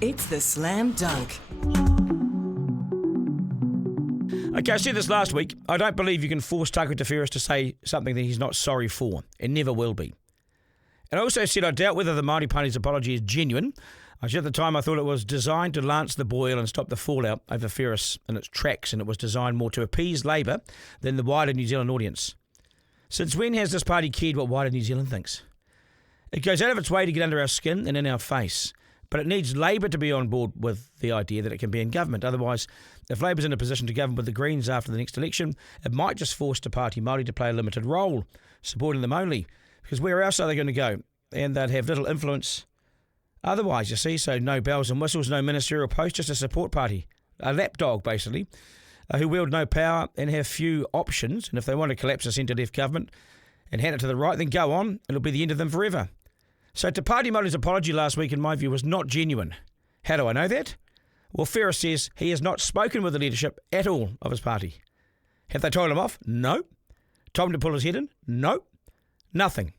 It's the Slam Dunk. Okay, I said this last week. I don't believe you can force Tucker Ferris to say something that he's not sorry for, and never will be. And I also said I doubt whether the Māori Party's apology is genuine. I said at the time I thought it was designed to lance the boil and stop the fallout over Ferris in its tracks, and it was designed more to appease Labour than the wider New Zealand audience. Since when has this party cared what wider New Zealand thinks? It goes out of its way to get under our skin and in our face. But it needs Labour to be on board with the idea that it can be in government. Otherwise, if Labour's in a position to govern with the Greens after the next election, it might just force Te Pāti Māori to play a limited role, supporting them only. Because where else are they going to go? And they'd have little influence otherwise, you see. So no bells and whistles, no ministerial post, just a support party. A lapdog, basically, who wield no power and have few options. And if they want to collapse a centre-left government and hand it to the right, then go on. It'll be the end of them forever. So Te Pāti Māori's apology last week, in my view, was not genuine. How do I know that? Well, Ferris says he has not spoken with the leadership at all of his party. Have they told him off? No. Told him to pull his head in? No. Nothing.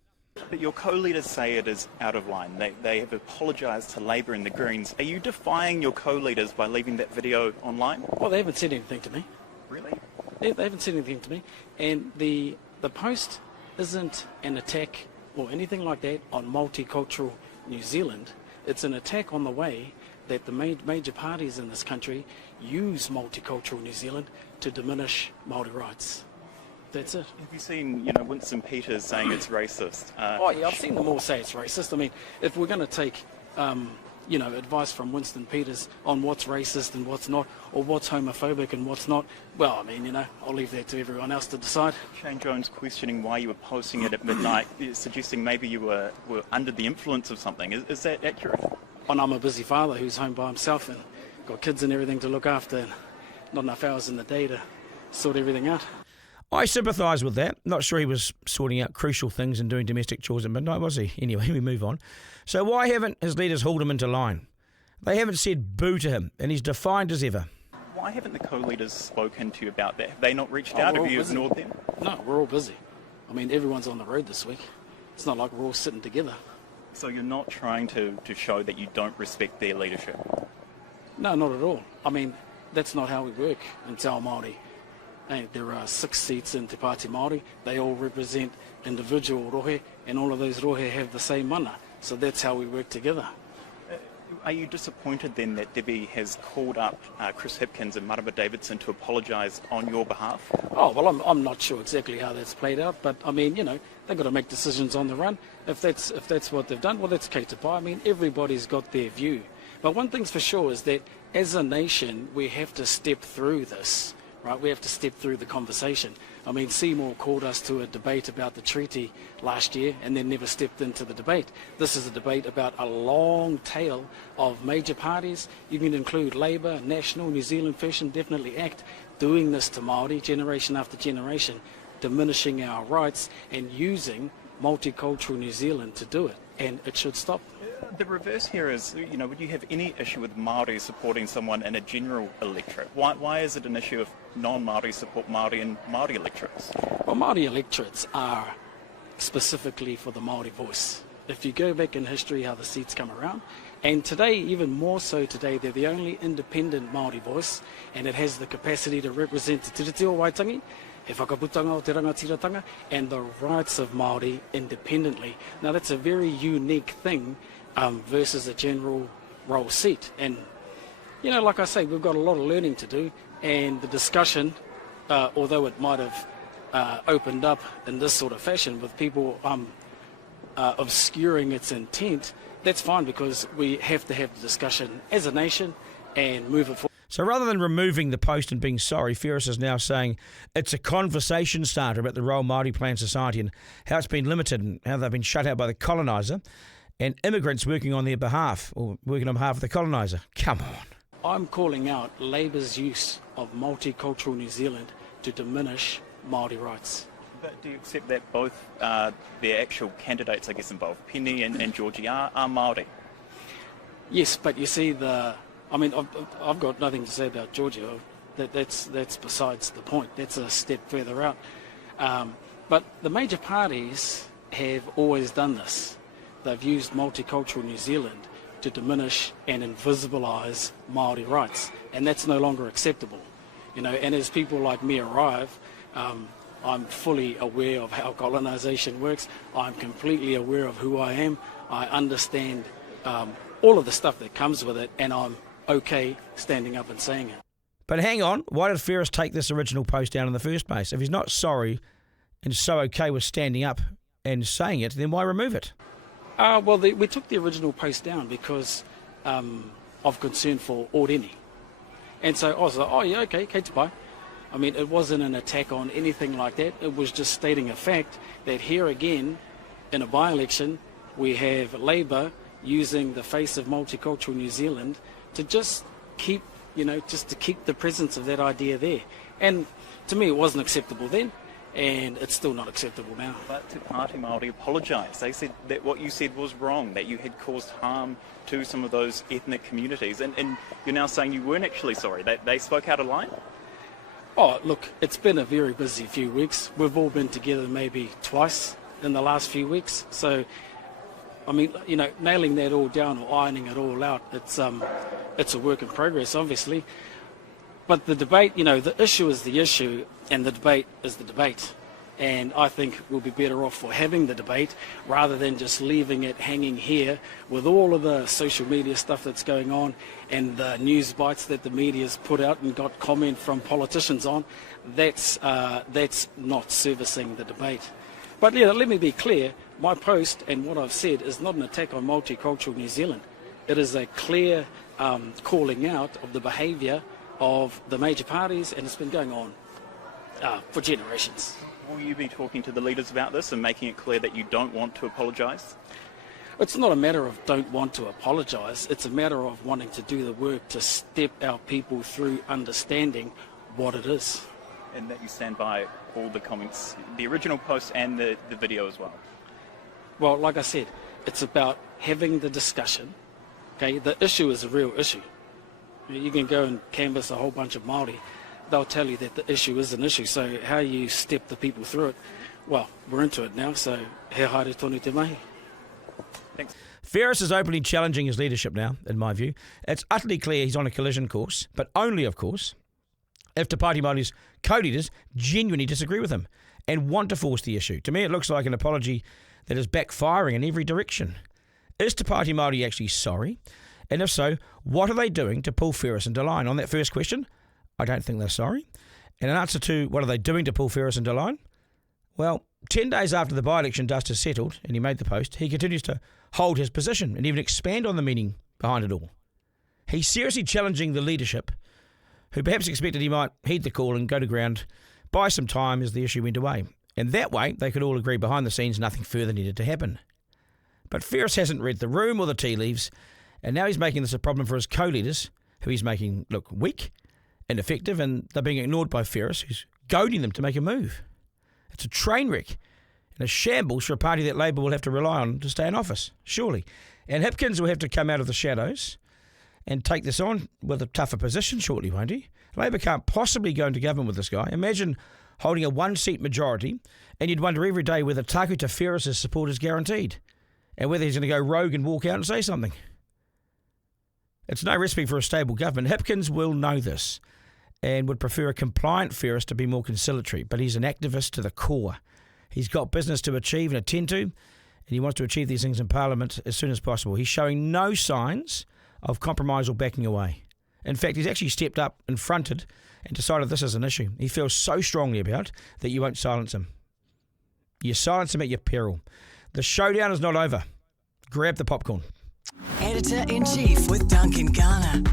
But your co-leaders say it is out of line. They have apologised to Labour and the Greens. Are you defying your co-leaders by leaving that video online? Well, they haven't said anything to me. Really? They haven't said anything to me. And the post isn't an attack or anything like that on multicultural New Zealand. It's an attack on the way that the major parties in this country use multicultural New Zealand to diminish Māori rights. That's it. Have you seen, Winston Peters saying it's racist? Oh yeah, I've seen them all say it's racist. I mean, if we're going to take, advice from Winston Peters on what's racist and what's not, or what's homophobic and what's not, well, I mean, I'll leave that to everyone else to decide. Shane Jones questioning why you were posting it at midnight, suggesting maybe you were under the influence of something. Is that accurate? And I'm a busy father who's home by himself and got kids and everything to look after, and not enough hours in the day to sort everything out. I sympathise with that. Not sure he was sorting out crucial things and doing domestic chores at midnight, was he? Anyway, we move on. So why haven't his leaders hauled him into line? They haven't said boo to him, and he's defiant as ever. Why haven't the co-leaders spoken to you about that? Have they not reached out? Have you ignored them? No, we're all busy. I mean, everyone's on the road this week. It's not like we're all sitting together. So you're not trying to show that you don't respect their leadership? No, not at all. I mean, that's not how we work in Te Ao Māori. And there are 6 seats in Te Pāti Māori. They all represent individual rohe, and all of those rohe have the same mana. So that's how we work together. Are you disappointed then that Debbie has called up Chris Hipkins and Marama Davidson to apologise on your behalf? Oh, well, I'm not sure exactly how that's played out, but I mean, they've got to make decisions on the run. If that's what they've done, well, that's kei te pai. I mean, everybody's got their view. But one thing's for sure is that as a nation, we have to step through this. Right, we have to step through the conversation. I mean, Seymour called us to a debate about the treaty last year and then never stepped into the debate. This is a debate about a long tail of major parties. You can include Labour, National, New Zealand First and Definitely Act, doing this to Māori generation after generation, diminishing our rights and using multicultural New Zealand to do it. And it should stop. The reverse here is, would you have any issue with Māori supporting someone in a general electorate? Why is it an issue if non-Māori support Māori and Māori electorates? Well, Māori electorates are specifically for the Māori voice. If you go back in history how the seats come around, and today, even more so today, they're the only independent Māori voice, and it has the capacity to represent Te Tiriti o Waitangi, He whakaputanga o te rangatiratanga, and the rights of Māori independently. Now that's a very unique thing versus a general roll seat. And, like I say, we've got a lot of learning to do, and the discussion, although it might have opened up in this sort of fashion with people obscuring its intent, that's fine, because we have to have the discussion as a nation and move it forward. So rather than removing the post and being sorry, Ferris is now saying it's a conversation starter about the role Māori play in society and how it's been limited and how they've been shut out by the coloniser and immigrants working on their behalf, or working on behalf of the coloniser. Come on. I'm calling out Labour's use of multicultural New Zealand to diminish Māori rights. But do you accept that both their actual candidates, I guess, involved, Penny and Georgie, are Māori? Yes, but you see, I've got nothing to say about Georgia. That's besides the point. That's a step further out. But the major parties have always done this. They've used multicultural New Zealand to diminish and invisibilise Maori rights, and that's no longer acceptable. And as people like me arrive, I'm fully aware of how colonisation works. I'm completely aware of who I am. I understand all of the stuff that comes with it, and I'm okay standing up and saying it. But hang on, why did Ferris take this original post down in the first place? If he's not sorry and so okay with standing up and saying it, then why remove it? We took the original post down because of concern for Oreni. And so I was like, oh yeah, okay, kei te pai. I mean, it wasn't an attack on anything like that. It was just stating a fact that here again, in a by-election, we have Labour using the face of multicultural New Zealand to just keep, just to keep the presence of that idea there. And to me, it wasn't acceptable then, and it's still not acceptable now. But Te Pāti Māori apologised. They said that what you said was wrong, that you had caused harm to some of those ethnic communities. And you're now saying you weren't actually sorry. They spoke out of line? Oh, look, it's been a very busy few weeks. We've all been together maybe twice in the last few weeks. So, I mean, nailing that all down or ironing it all out, it's a work in progress, obviously. But the debate, the issue is the issue, and the debate is the debate. And I think we'll be better off for having the debate rather than just leaving it hanging here with all of the social media stuff that's going on and the news bites that the media's put out and got comment from politicians on. That's not servicing the debate. But yeah, let me be clear, my post and what I've said is not an attack on multicultural New Zealand. It is a clear calling out of the behaviour of the major parties, and it's been going on for generations. Will you be talking to the leaders about this and making it clear that you don't want to apologise? It's not a matter of don't want to apologise. It's a matter of wanting to do the work to step our people through understanding what it is. And that you stand by all the comments, the original post and the video as well? Well, like I said, it's about having the discussion. Okay, the issue is a real issue. You can go and canvass a whole bunch of Maori. They'll tell you that the issue is an issue. So how you step the people through it, well, we're into it now, so he haere tonu te mahi. Thanks. Ferris is openly challenging his leadership now, in my view. It's utterly clear he's on a collision course, but only, of course, if Te Pāti Māori's co-leaders genuinely disagree with him and want to force the issue. To me, it looks like an apology that is backfiring in every direction. Is Te Pāti Māori actually sorry? And if so, what are they doing to pull Ferris into line? On that first question, I don't think they're sorry. And in answer to what are they doing to pull Ferris into line? Well, 10 days after the by-election dust has settled and he made the post, he continues to hold his position and even expand on the meaning behind it all. He's seriously challenging the leadership, who perhaps expected he might heed the call and go to ground, buy some time as the issue went away. And that way, they could all agree behind the scenes nothing further needed to happen. But Ferris hasn't read the room or the tea leaves, and now he's making this a problem for his co-leaders, who he's making look weak, ineffective, and they're being ignored by Ferris, who's goading them to make a move. It's a train wreck and a shambles for a party that Labour will have to rely on to stay in office, surely. And Hipkins will have to come out of the shadows and take this on with a tougher position shortly, won't he? Labour can't possibly go into government with this guy. Imagine holding a one-seat majority, and you'd wonder every day whether Takuta Ferris' support is guaranteed and whether he's going to go rogue and walk out and say something. It's no recipe for a stable government. Hipkins will know this and would prefer a compliant Ferris to be more conciliatory, but he's an activist to the core. He's got business to achieve and attend to, and he wants to achieve these things in Parliament as soon as possible. He's showing no signs of compromise or backing away. In fact, he's actually stepped up and fronted and decided this is an issue he feels so strongly about that you won't silence him. You silence him at your peril. The showdown is not over. Grab the popcorn. Editor-in-Chief with Duncan Garner.